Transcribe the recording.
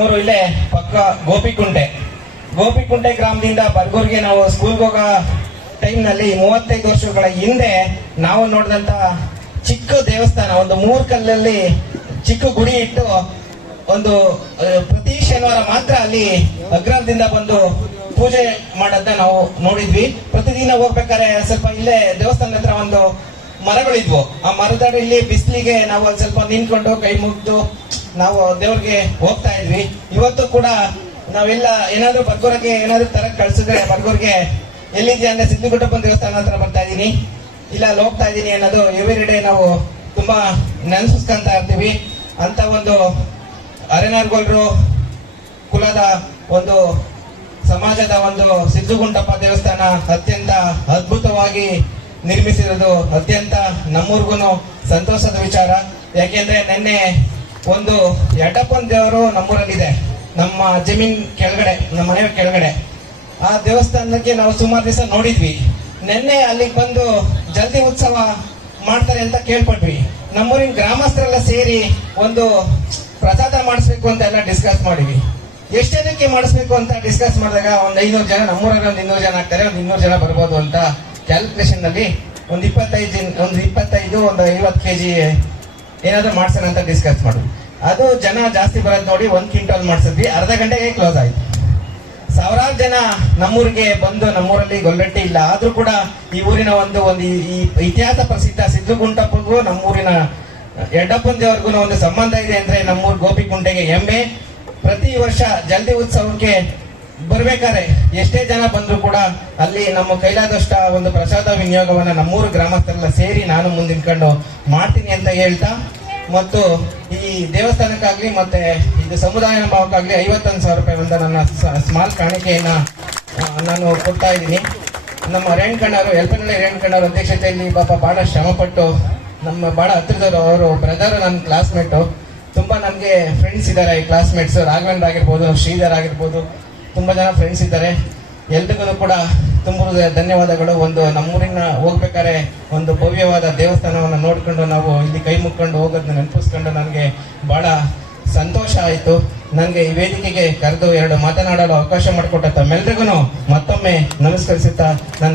ನಮ್ಮೂರು ಇಲ್ಲೇ ಪಕ್ಕ ಗೋಪಿಕುಂಟೆ ಗ್ರಾಮದಿಂದ ಬರ್ಗೂರ್ಗೆ ನಾವು ಸ್ಕೂಲ್ಗೆ ಹೋಗೋ ಟೈಮ್ನಲ್ಲಿ 35 ವರ್ಷಗಳ ಹಿಂದೆ ನಾವು ನೋಡಿದಂತ ಚಿಕ್ಕ ದೇವಸ್ಥಾನ, ಒಂದು 3 ಕಲ್ಲಲ್ಲಿ ಚಿಕ್ಕ ಗುಡಿ ಇಟ್ಟು ಒಂದು ಪ್ರತಿ ಶನಿವಾರ ಮಾತ್ರ ಅಲ್ಲಿ ಅಗ್ರಹದಿಂದ ಬಂದು ಪೂಜೆ ಮಾಡೋದನ್ನ ನಾವು ನೋಡಿದ್ವಿ. ಪ್ರತಿದಿನ ಹೋಗ್ಬೇಕಾದ್ರೆ ಸ್ವಲ್ಪ ಇಲ್ಲೇ ದೇವಸ್ಥಾನದ ಹತ್ರ ಒಂದು ಮರಗಳಿದ್ವು. ಆ ಮರದಡಿಯಲ್ಲಿ ಬಿಸಿಲಿಗೆ ನಾವು ಒಂದ್ ಸ್ವಲ್ಪ ನಿಂತ್ಕೊಂಡು ಕೈ ಮುಗ್ದು ನಾವು ದೇವ್ರಿಗೆ ಹೋಗ್ತಾ ಇದ್ವಿ. ಇವತ್ತು ಕೂಡ ನಾವೆಲ್ಲ ಏನಾದ್ರು ಬರ್ಗೂರಿಗೆ ಏನಾದ್ರು ತರಕ್ ಕಳ್ಸಿದ್ರೆ ಬರ್ಗೂರ್ಗೆ ಎಲ್ಲಿದ್ಯಾ ಅಂದ್ರೆ ಸಿದ್ಧಗುಟ್ಟಪ್ಪನ ದೇವಸ್ಥಾನ ಹತ್ರ ಬರ್ತಾ ಇದೀನಿ, ಇಲ್ಲ ಅಲ್ಲಿ ಹೋಗ್ತಾ ಇದೀನಿ ಅನ್ನೋದು ಎವ್ರಿ ಡೇ ನಾವು ತುಂಬಾ ನೆನಪಿಸ್ಕೊಂತ ಇರ್ತೀವಿ. ಅಂತ ಒಂದು ಅರೆನಾರ್ಗೋಲ್ರು ಕುಲದ ಒಂದು ಸಮಾಜದ ಒಂದು ಸಿದ್ಧಗುಂಟಪ್ಪ ದೇವಸ್ಥಾನ ಅತ್ಯಂತ ಅದ್ಭುತವಾಗಿ ನಿರ್ಮಿಸಿರೋದು ಅತ್ಯಂತ ನಮ್ಮೂರ್ಗು ಸಂತೋಷದ ವಿಚಾರ. ಯಾಕೆಂದ್ರೆ ನಿನ್ನೆ ಒಂದು ಯಡ್ಡಪ್ಪನ ದೇವರು ನಮ್ಮೂರಲ್ಲಿದೆ, ನಮ್ಮ ಜಮೀನ್ ಕೆಳಗಡೆ, ನಮ್ಮ ಮನೆ ಕೆಳಗಡೆ. ಆ ದೇವಸ್ಥಾನಕ್ಕೆ ನಾವು ಸುಮಾರು ದಿವಸ ನೋಡಿದ್ವಿ. ನಿನ್ನೆ ಅಲ್ಲಿಗೆ ಬಂದು ಜಲ್ದಿ ಉತ್ಸವ ಮಾಡ್ತಾರೆ ಅಂತ ಕೇಳ್ಪಟ್ವಿ. ನಮ್ಮೂರಿನ ಗ್ರಾಮಸ್ಥರೆಲ್ಲ ಸೇರಿ ಒಂದು ಪ್ರಸಾದ ಮಾಡಿಸ್ಬೇಕು ಅಂತ ಎಲ್ಲ ಡಿಸ್ಕಸ್ ಮಾಡಿವಿ. ಎಷ್ಟು ಜನಕ್ಕೆ ಮಾಡಿಸ್ಬೇಕು ಅಂತ ಡಿಸ್ಕಸ್ ಮಾಡಿದಾಗ ಒಂದು 500 ಜನ, ನಮ್ಮೂರಲ್ಲಿ ಒಂದು 200 ಜನ ಆಗ್ತಾರೆ, ಒಂದು 200 ಜನ ಬರ್ಬೋದು ಅಂತ ಕ್ಯಾಲ್ಕುಲೇಷನ್ ನಲ್ಲಿ ಒಂದು 25 ಒಂದು 50 kg ಏನಾದ್ರು ಮಾಡ್ಸೋಣ ಅಂತ ಡಿಸ್ಕಸ್ ಮಾಡಿದ್ವಿ. ಅದು ಜನ ಜಾಸ್ತಿ ಬರೋದು ನೋಡಿ 1 ಕ್ವಿಂಟಲ್ ಮಾಡಿಸಿದ್ವಿ. ಅರ್ಧ ಗಂಟೆಗೆ ಕ್ಲೋಸ್ ಆಯ್ತು. ಸಾವಿರಾರು ಜನ ನಮ್ಮೂರಿಗೆ ಬಂದು, ನಮ್ಮೂರಲ್ಲಿ ಗೊಲ್ಲಟ್ಟಿ ಇಲ್ಲ ಆದ್ರೂ ಕೂಡ ಈ ಊರಿನ ಒಂದು ಈ ಇತಿಹಾಸ ಪ್ರಸಿದ್ಧ ಸಿದ್ಧಗುಂಟಪ್ಪಗೂ ನಮ್ಮೂರಿನ ಯಡ್ಡಪ್ಪನ ದೇವರಿಗೂ ಒಂದು ಸಂಬಂಧ ಇದೆ ಅಂದ್ರೆ ನಮ್ಮೂರು ಗೋಪಿಕುಂಟೆಗೆ ಹೆಮ್ಮೆ. ಪ್ರತಿ ವರ್ಷ ಜಲ್ದಿ ಉತ್ಸವಕ್ಕೆ ಬರ್ಬೇಕಾದ್ರೆ ಎಷ್ಟೇ ಜನ ಬಂದ್ರು ಕೂಡ ಅಲ್ಲಿ ನಮ್ಮ ಕೈಲಾದಷ್ಟ ಒಂದು ಪ್ರಸಾದ ವಿನಿಯೋಗವನ್ನ ನಮ್ಮೂರು ಗ್ರಾಮಸ್ಥರೆಲ್ಲ ಸೇರಿ ನಾನು ಮುಂದಿನ್ಕೊಂಡು ಮಾಡ್ತೀನಿ ಅಂತ ಹೇಳ್ತಾ, ಮತ್ತು ಈ ದೇವಸ್ಥಾನಕ್ಕಾಗ್ಲಿ ಮತ್ತೆ ಇದು ಸಮುದಾಯ ಭಾವಕ್ಕಾಗ್ಲಿ 51,000 ರೂಪಾಯಿ ಒಂದು ನನ್ನ ಸ್ಮಾಲ್ ಕಾಣಿಕೆಯನ್ನ ನಾನು ಕೊಡ್ತಾ ಇದ್ದೀನಿ. ನಮ್ಮ ರೇಣುಕಣ್ಣವರು, ಎಲ್ಪನಹಳ್ಳಿ ರೇಣುಕಣ್ಣವ್ರ ಅಧ್ಯಕ್ಷತೆಯಲ್ಲಿ ಪಾಪ ಬಹಳ ಶ್ರಮಪಟ್ಟು, ನಮ್ಮ ಬಹಳ ಹತ್ರದವರು, ಅವರು ಬ್ರದರ್, ನನ್ನ ಕ್ಲಾಸ್ಮೇಟು, ತುಂಬಾ ನಮ್ಗೆ ಫ್ರೆಂಡ್ಸ್ ಇದ್ದಾರೆ. ಈ ಕ್ಲಾಸ್ಮೇಟ್ಸ್ ರಾಘವೇಂದ್ರ ಆಗಿರ್ಬೋದು, ಶ್ರೀಧರ್ ಆಗಿರ್ಬೋದು, ತುಂಬಾ ಜನ ಫ್ರೆಂಡ್ಸ್ ಇದ್ದಾರೆ. ಎಲ್ರಿಗೂ ಕೂಡ ತುಂಬ ಧನ್ಯವಾದಗಳು. ಒಂದು ನಮ್ಮೂರಿನ ಹೋಗ್ಬೇಕಾದ್ರೆ ಒಂದು ಭವ್ಯವಾದ ದೇವಸ್ಥಾನವನ್ನು ನೋಡ್ಕೊಂಡು ನಾವು ಇಲ್ಲಿ ಕೈ ಮುಕ್ಕೊಂಡು ಹೋಗೋದನ್ನ ನೆನಪಿಸ್ಕೊಂಡು ನನಗೆ ಬಹಳ ಸಂತೋಷ ಆಯಿತು. ನನಗೆ ಈ ವೇದಿಕೆಗೆ ಕರೆದು 2 ಮಾತನಾಡಲು ಅವಕಾಶ ಮಾಡಿಕೊಟ್ಟ ತಮ್ಮೆಲ್ರಿಗೂ ಮತ್ತೊಮ್ಮೆ ನಮಸ್ಕರಿಸುತ್ತಾ ನನ್ನ